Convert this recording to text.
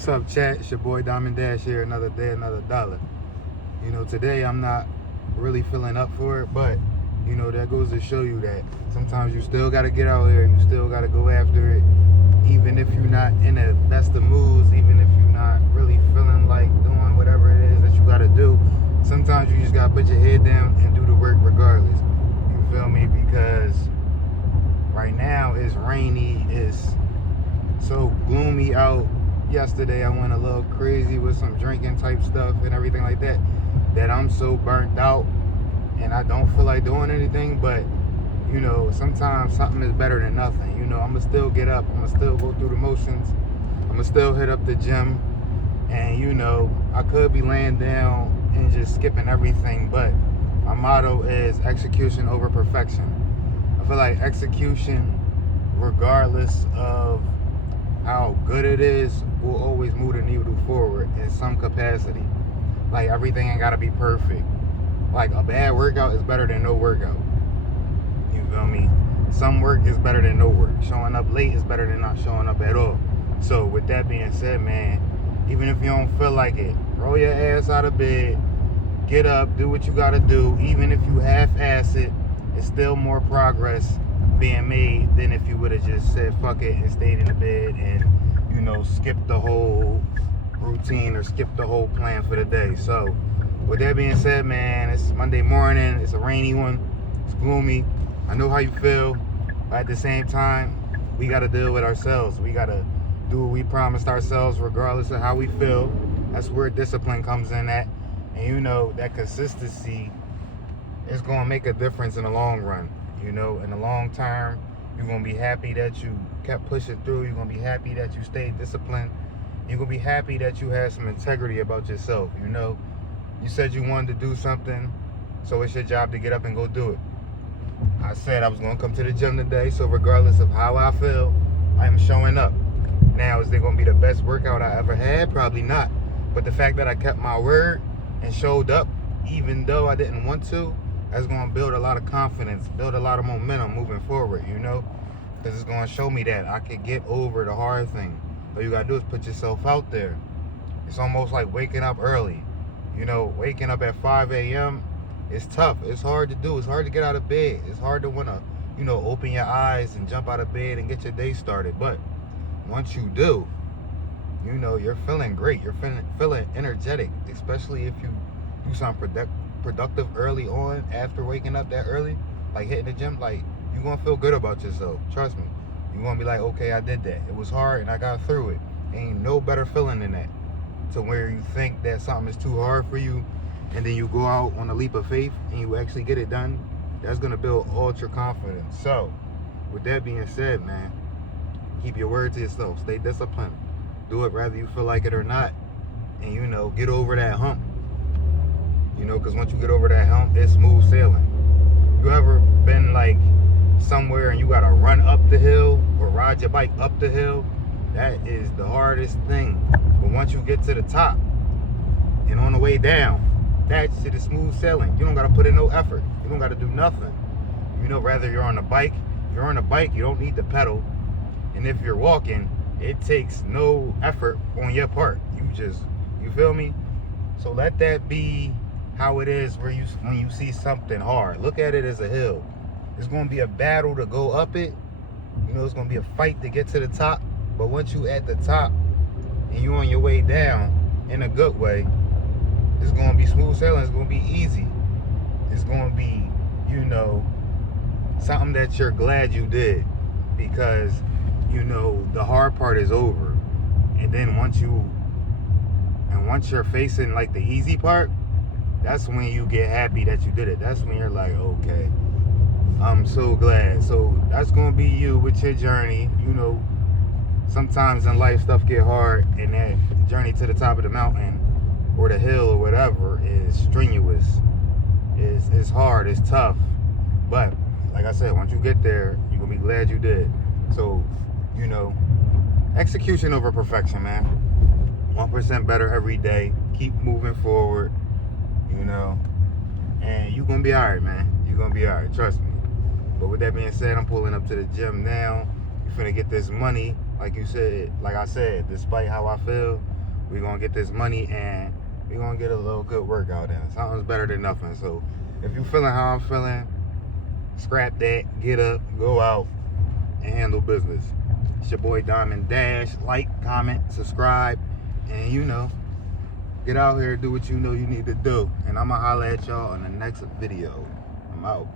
What's up, chat? It's your boy Diamond Dash here. Another day, another dollar. Today I'm not really feeling up for it, but that goes to show you that sometimes you still got to get out here. You still got to go after it, even if you're not in the best of moods, even if you're not really feeling like doing whatever it is that you got to do. Sometimes you just got to put your head down and do the work regardless. You feel me? Because right now it's rainy. It's so gloomy out. Yesterday I went a little crazy with some drinking type stuff and everything like that I'm so burnt out and I don't feel like doing anything. But sometimes something is better than nothing. I'ma still get up, I'ma still go through the motions, I'ma still hit up the gym, and I could be laying down and just skipping everything, but my motto is execution over perfection. I feel like execution, regardless of how good it is, will always move the needle forward in some capacity. Like, everything ain't gotta be perfect. Like, a bad workout is better than no workout. You feel me? Some work is better than no work. Showing up late is better than not showing up at all. So with that being said, man, even if you don't feel like it, roll your ass out of bed, get up, do what you gotta do. Even if you half-ass it, it's still more progress being made than if you would have just said fuck it and stayed in the bed and skipped the whole routine or skipped the whole plan for the day. So with that being said, man, it's Monday morning, it's a rainy one, it's gloomy. I know how you feel, but at the same time, we got to deal with ourselves. We got to do what we promised ourselves regardless of how we feel. That's where discipline comes in at. And that consistency is going to make a difference in the long run. In the long term, you're going to be happy that you kept pushing through. You're going to be happy that you stayed disciplined. You're going to be happy that you had some integrity about yourself. You said you wanted to do something, so it's your job to get up and go do it. I said I was going to come to the gym today, so regardless of how I feel, I am showing up. Now, is it going to be the best workout I ever had? Probably not. But the fact that I kept my word and showed up, even though I didn't want to, that's going to build a lot of confidence, build a lot of momentum moving forward, because it's going to show me that I can get over the hard thing. All you got to do is put yourself out there. It's almost like waking up early. Waking up at 5 a.m. is tough. It's hard to do. It's hard to get out of bed. It's hard to want to, open your eyes and jump out of bed and get your day started. But once you do, you're feeling great. You're feeling energetic, especially if you do something productive early on after waking up that early, like hitting the gym. Like, you're going to feel good about yourself. Trust me. You're going to be like, okay, I did that. It was hard and I got through it. Ain't no better feeling than that. To where you think that something is too hard for you, and then you go out on a leap of faith and you actually get it done. That's going to build ultra confidence. So with that being said, man, keep your word to yourself. Stay disciplined. Do it whether you feel like it or not. And get over that hump. Because once you get over that hump, it's smooth sailing. You ever been like somewhere and you got to run up the hill or ride your bike up the hill? That is the hardest thing. But once you get to the top and on the way down, that shit is smooth sailing. You don't got to put in no effort. You don't got to do nothing. Rather you're on a bike. If you're on a bike, you don't need to pedal. And if you're walking, it takes no effort on your part. You feel me? So let that be how it is when you see something hard. Look at it as a hill. It's going to be a battle to go up it. It's going to be a fight to get to the top. But once you at the top and you on your way down in a good way, it's going to be smooth sailing. It's going to be easy. It's going to be, something that you're glad you did, because, the hard part is over. And then once you're facing like the easy part, that's when you get happy that you did it. That's when you're like, okay, I'm so glad. So that's going to be you with your journey. Sometimes in life stuff get hard, and that journey to the top of the mountain or the hill or whatever is strenuous. It's hard, it's tough. But like I said, once you get there, you're going to be glad you did. So, execution over perfection, man. 1% better every day. Keep moving forward, and you're going to be all right, man. You're going to be all right, trust me. But with that being said, I'm pulling up to the gym now. We're finna get this money. like I said, despite how I feel, we're gonna get this money and we're gonna get a little good workout in. Something's better than nothing. So if you feeling how I'm feeling, scrap that, get up, go out, and handle business. It's your boy Diamond Dash. Like, comment, subscribe, and get out here, do what you know you need to do. And I'ma holler at y'all on the next video. I'm out.